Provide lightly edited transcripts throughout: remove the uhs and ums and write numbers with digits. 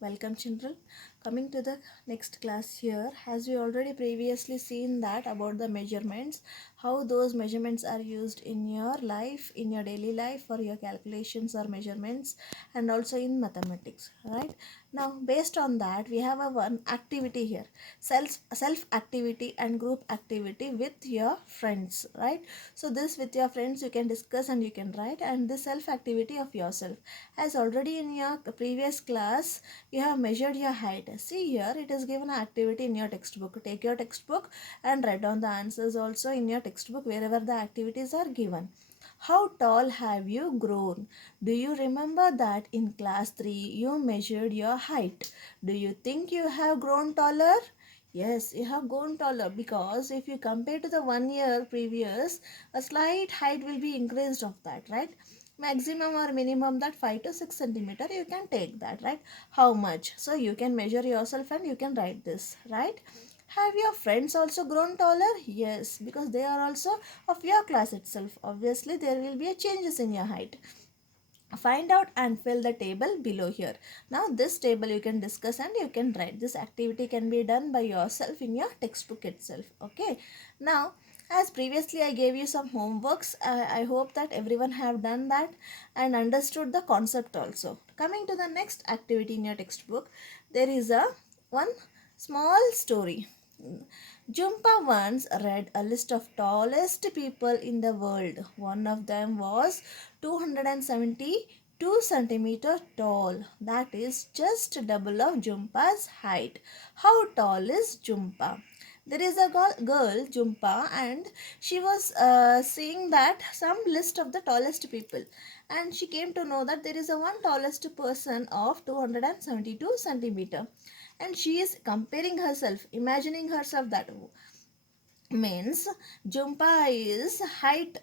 Welcome children. Coming to the next class here, as we already previously seen that about the measurements, how those measurements are used in your life, in your daily life for your calculations or measurements, and also in mathematics, right? Now based on that we have a one activity here, self activity and group activity with your friends, right? So this with your friends you can discuss and you can write, and this self activity of yourself, as already in your previous class you have measured your height. See here it is given an activity in your textbook. Take your textbook and write down the answers also in your textbook wherever the activities are given. How tall have you grown? Do you remember that in class 3 you measured your height? Do you think you have grown taller? Yes, you have grown taller, because if you compare to the 1 year previous, a slight height will be increased of that, right? Maximum or minimum that 5 to 6 centimeter you can take that, right? How much? So you can measure yourself and you can write this, right? Have your friends also grown taller? Yes, because they are also of your class itself. Obviously there will be a changes in your height. Find out and fill the table below here. Now this table you can discuss and you can write. This activity can be done by yourself in your textbook itself. Okay, now as previously I gave you some homeworks, I hope that everyone have done that and understood the concept also. Coming to the next activity in your textbook, there is a one small story. Jumpa once read a list of tallest people in the world. One of them was 272 centimeter tall. That is just double of Jumpa's height. How tall is Jumpa? There is a girl Jumpa, and she was seeing that some list of the tallest people, and she came to know that there is a one tallest person of 272 centimeter, and she is comparing herself, imagining herself that means Jumpa is height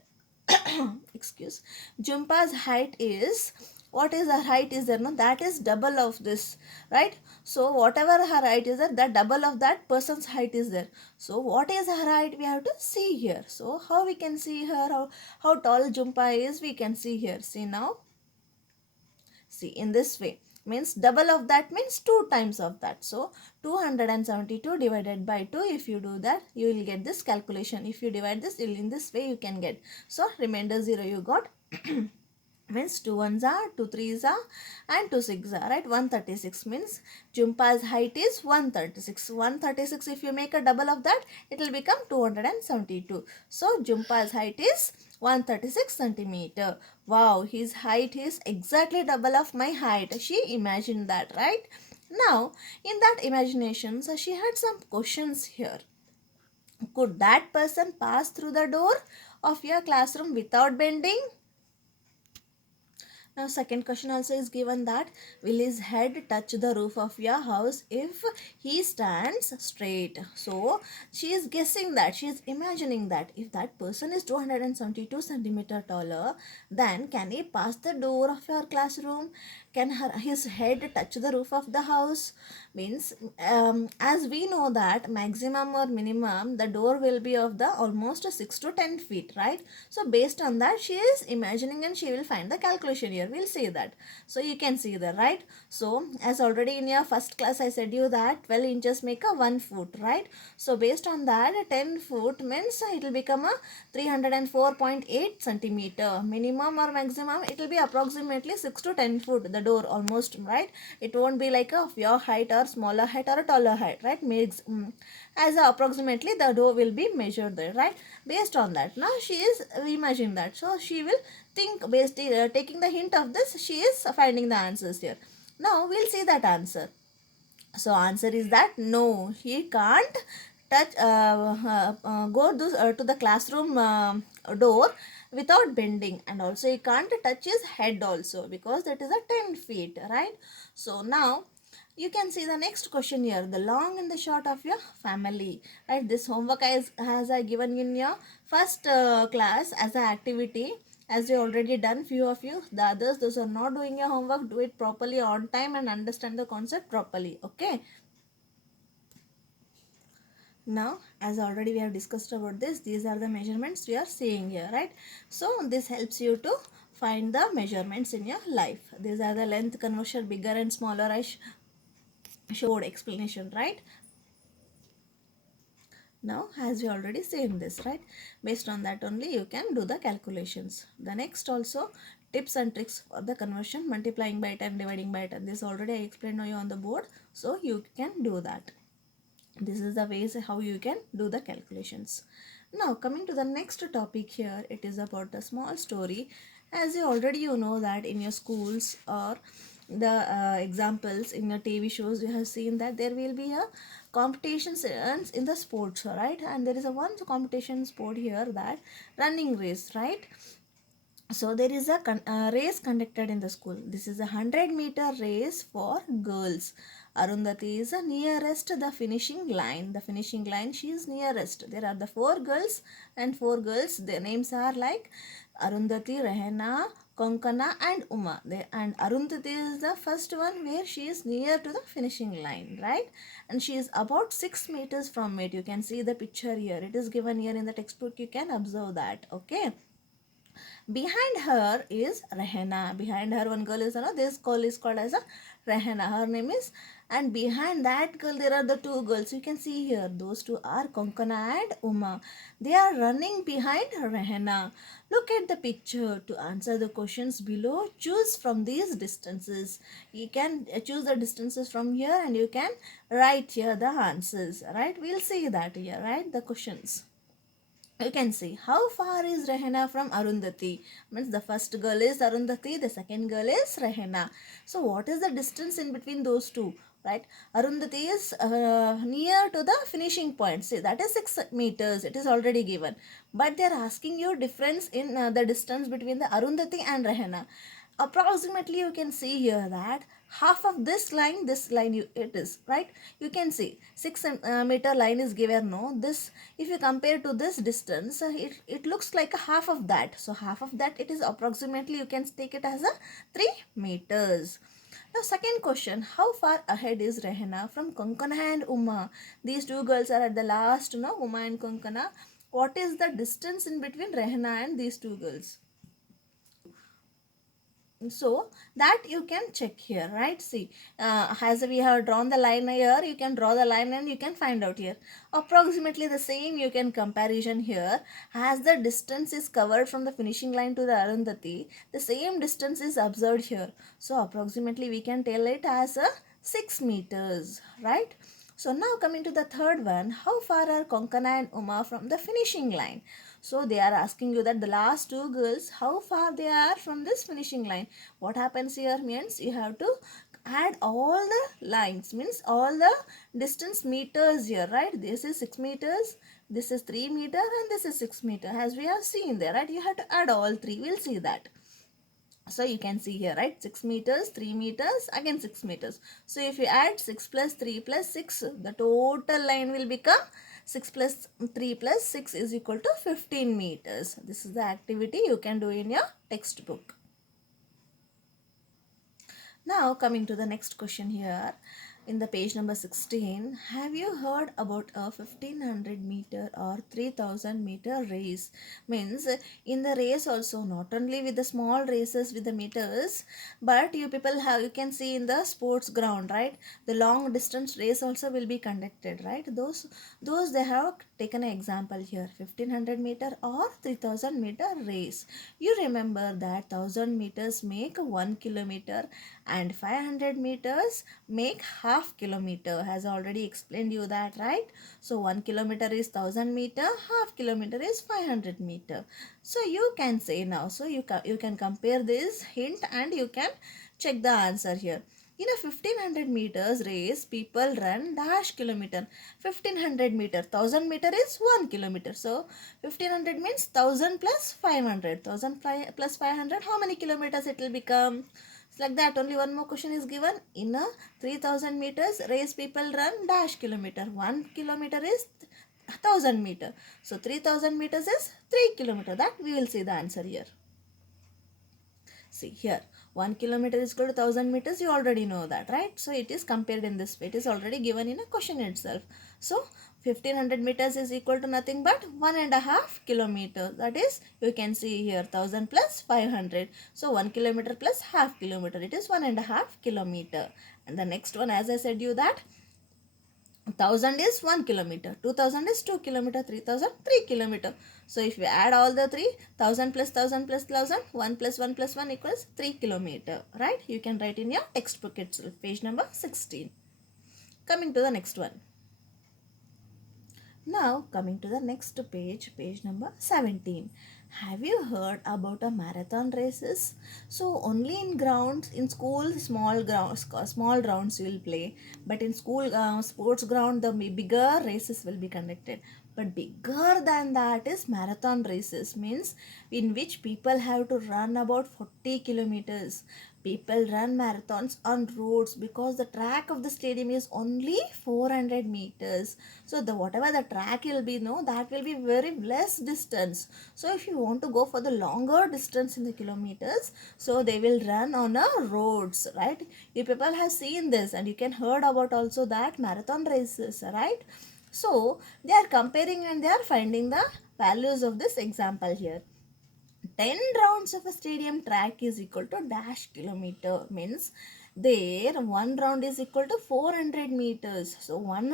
excuse, Jumpa's height is, what is her height is there, no, that is double of this, right? So whatever her height is there, that double of that person's height is there. So what is her height we have to see here. So how we can see her, how tall Jumpa is we can see here. See now, see in this way, means double of that means 2 times of that. So 272 divided by 2, if you do that you will get this calculation. If you divide this in this way you can get, so remainder 0 you got means 2 ones are, 2 threes are, and 2 six are, right? 136 means Jumpa's height is 136. 136 if you make a double of that it will become 272. So Jumpa's height is 136 centimeter. Wow, his height is exactly double of my height. She imagined that, right? Now in that imagination, so she had some questions here. Could that person pass through the door of your classroom without bending? Now second question also is given that, will his head touch the roof of your house if he stands straight? So she is guessing that, she is imagining that if that person is 272 centimeter taller, then can he pass the door of your classroom? Can his head touch the roof of the house? Means as we know that maximum or minimum the door will be of the almost 6 to 10 feet, right? So based on that she is imagining and she will find the calculation here. We'll see that. So you can see that, right? So as already in your first class I said you that 12 inches make a 1 foot, right? So based on that 10 foot means it will become a 304.8 centimeter. Minimum or maximum it will be approximately 6 to 10 foot the door almost, right? It won't be like of your height or smaller height or a taller height, right? As approximately the door will be measured there, right? Based on that now she is imagining that, so she will think based taking the hint of this she is finding the answers here. Now we'll see that answer. So answer is that no, he can't touch go to the classroom door without bending, and also he can't touch his head also because that is a 10 feet, right? So now you can see the next question here, the long and the short of your family, right? This homework has I given in your first class as an activity. As you already done, few of you, the others those are not doing your homework, do it properly on time and understand the concept properly. Okay, now as already we have discussed about this, these are the measurements we are seeing here, right? So this helps you to find the measurements in your life. These are the length conversion, bigger and smaller. showed explanation, right? Now, as we already seen this, right? Based on that only you can do the calculations. The next also tips and tricks for the conversion, multiplying by 10, dividing by 10. This already I explained you on the board, so you can do that. This is the ways how you can do the calculations. Now coming to the next topic here, it is about the small story. As you already know that in your schools or the examples in your TV shows, you have seen that there will be a competitions in the sports, right? And there is a one competition sport here, that running race, right? So there is a race conducted in the school. This is a 100-meter race for girls. Arundhati is the nearest the finishing line. The finishing line, she is nearest. There are the four girls, and four girls, their names are like Arundhati, Rehana, Konkana and Uma. And Arundhati is the first one where she is near to the finishing line, right? And she is about 6 meters from it. You can see the picture here. It is given here in the textbook. You can observe that. Okay. Behind her is Rehana. Behind her one girl is, this girl is called as a Rehana. Her name is, and behind that girl there are the two girls. You can see here. Those two are Konkana and Uma. They are running behind Rehana. Look at the picture. To answer the questions below, choose from these distances. You can choose the distances from here and you can write here the answers. Right? We'll see that here. Right? The questions. You can see how far is Rehana from Arundhati. Means the first girl is Arundhati, the second girl is Rehana. So what is the distance in between those two? Right? Arundhati is near to the finishing point. See, that is 6 meters. It is already given. But they are asking you difference in the distance between the Arundhati and Rehana. Approximately you can see here that half of this line it is, right? You can see 6 meter line is given. No, this, if you compare to this distance, it looks like a half of that. So half of that, it is approximately, you can take it as a 3 meters. Now second question, how far ahead is Rehana from Konkana and Uma? These two girls are at the last, Uma and Konkana. What is the distance in between Rehana and these two girls? So that you can check here, right? See, as we have drawn the line here, you can draw the line and you can find out here. Approximately the same you can comparison here. As the distance is covered from the finishing line to the Arundhati, the same distance is observed here. So approximately we can tell it as a 6 meters, right? So now coming to the third one, how far are Konkana and Uma from the finishing line? So they are asking you that the last two girls, how far they are from this finishing line. What happens here means you have to add all the lines, means all the distance meters here, right? This is 6 meters, this is 3 meter and this is 6 meter, as we have seen there, right? You have to add all three. We'll see that. So you can see here, right? 6 meters, 3 meters, again 6 meters. So if you add 6 plus 3 plus 6, the total line will become 6 plus 3 plus 6 is equal to 15 meters. This is the activity you can do in your textbook. Now coming to the next question here. In the page number 16, have you heard about a 1500 meter or 3000 meter race? Means in the race also, not only with the small races with the meters, but you people have, you can see in the sports ground, right? The long distance race also will be conducted, right? Those they have taken an example here, 1500 meter or 3000 meter race. You remember that 1000 meters make 1 kilometer and 500 meters make half kilometer. Has already explained you that, right? So 1 kilometer is 1000 meter, half kilometer is 500 meter. So you can say now, so you can compare this hint and you can check the answer here. In a 1500 meters race, people run dash kilometer. 1500 meter, 1000 meter is 1 kilometer. So 1500 means 1000 plus 500. 1000 plus 500, how many kilometers it will become? Like that. Only one more question is given. In a 3000 meters race, people run dash kilometer. 1 kilometer is 1000 meter. So 3000 meters is 3 kilometer. That we will see the answer here. See here, 1 kilometer is equal to 1000 meters. You already know that, right? So it is compared in this way. It is already given in a question itself. So 1500 meters is equal to nothing but 1.5 kilometers. That is, you can see here 1000 plus 500. So 1 kilometer plus half kilometer. It is 1.5 kilometer. And the next one, as I said you that 1000 is 1 kilometer, 2000 is 2 kilometer, 3000 3 kilometer. So if we add all the three, 1000 plus 1000 plus 1000, 1 plus 1 plus 1 equals 3 kilometer, right? You can write in your textbook itself, page number 16. Coming to the next one. Now coming to the next page, page number 17. Have you heard about a marathon races? So only in grounds, in school, small rounds you will play, but in school sports ground the bigger races will be conducted. But bigger than that is marathon races, means in which people have to run about 40 kilometers. People run marathons on roads because the track of the stadium is only 400 meters. So the whatever the track will be, no, that will be very less distance. So if you want to go for the longer distance in the kilometers, so they will run on a roads, right? You people have seen this, and you can heard about also that marathon races, right? So they are comparing and they are finding the values of this example here. 10 rounds of a stadium track is equal to dash kilometer, means there one round is equal to 400 meters. So one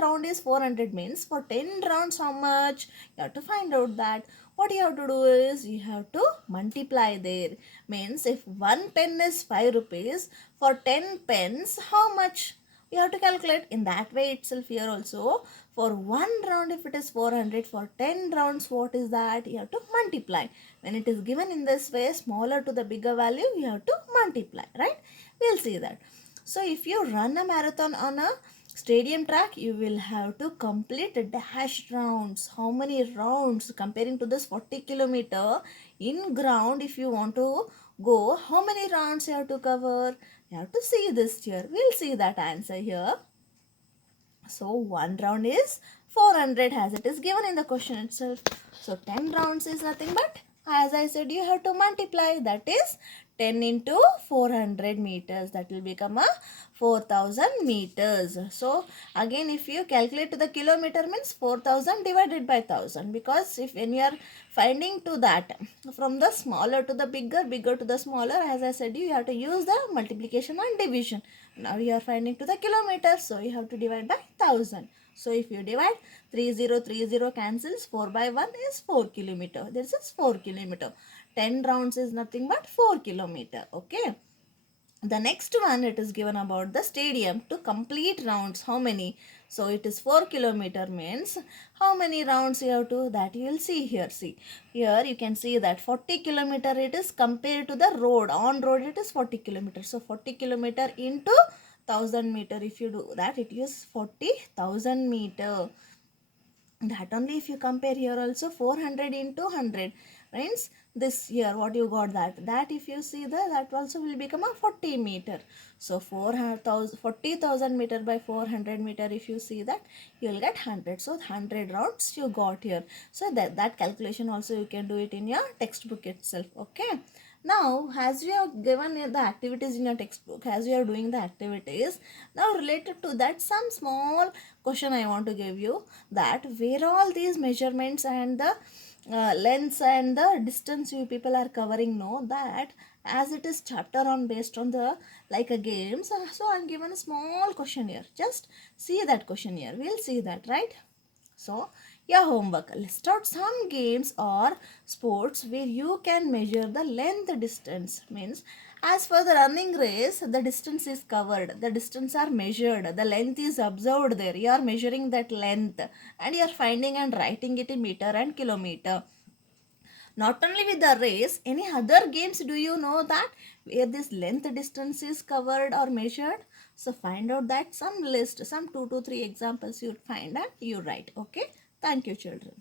round is 400, means for 10 rounds how much? You have to find out that. What you have to do is you have to multiply there, means if one pen is 5 rupees, for 10 pens how much? You have to calculate in that way itself. Here also, for one round if it is 400, for 10 rounds what is that? You have to multiply. When it is given in this way, smaller to the bigger value, you have to multiply, right? We'll see that. So if you run a marathon on a stadium track, you will have to complete dash rounds. How many rounds? Comparing to this 40 kilometer in ground, if you want to go, how many rounds you have to cover? You have to see this here. We'll see that answer here. So one round is 400 as it is given in the question itself. So 10 rounds is nothing but, as I said, you have to multiply. That is 10 into 400 meters. That will become a 4000 meters. So again, if you calculate to the kilometer, means 4000 divided by 1000. Because if when you are finding to that from the smaller to the bigger, bigger to the smaller, as I said, you have to use the multiplication and division. Now you are finding to the kilometer, so you have to divide by 1000. So if you divide, 3030 cancels, 4 by 1 is 4 kilometer. This is 4 kilometer. 10 rounds is nothing but 4 kilometer. Okay. The next one, it is given about the stadium to complete rounds. How many? So it is 4 kilometer, means how many rounds you have to, that you will see here. See here you can see that 40 kilometer it is compared to the road. On road it is 40 kilometer. So 40 kilometer into 1000 meter. If you do that, it is 40,000 meter. That only if you compare here also 400 into 100, means this here what you got, that if you see that also will become a 40 meter. So 40,000 meter by 400 meter, if you see that, you will get 100. So 100 rounds you got here. So that calculation also you can do it in your textbook itself. Okay. Now, as you have given the activities in your textbook, as you are doing the activities, now related to that, some small question I want to give you, that where all these measurements and the lengths and the distance you people are covering, know that as it is chapter on based on the like a game. So I'm given a small question here. Just see that question here. We'll see that, right? So, your homework, list out some games or sports where you can measure the length distance. Means, as for the running race, the distance is covered, the distance are measured, the length is observed there. You are measuring that length and you are finding and writing it in meter and kilometer. Not only with the race, any other games do you know that where this length distance is covered or measured? So find out that, some list, some 2 to 3 examples you find and you write. Okay. Thank you, children.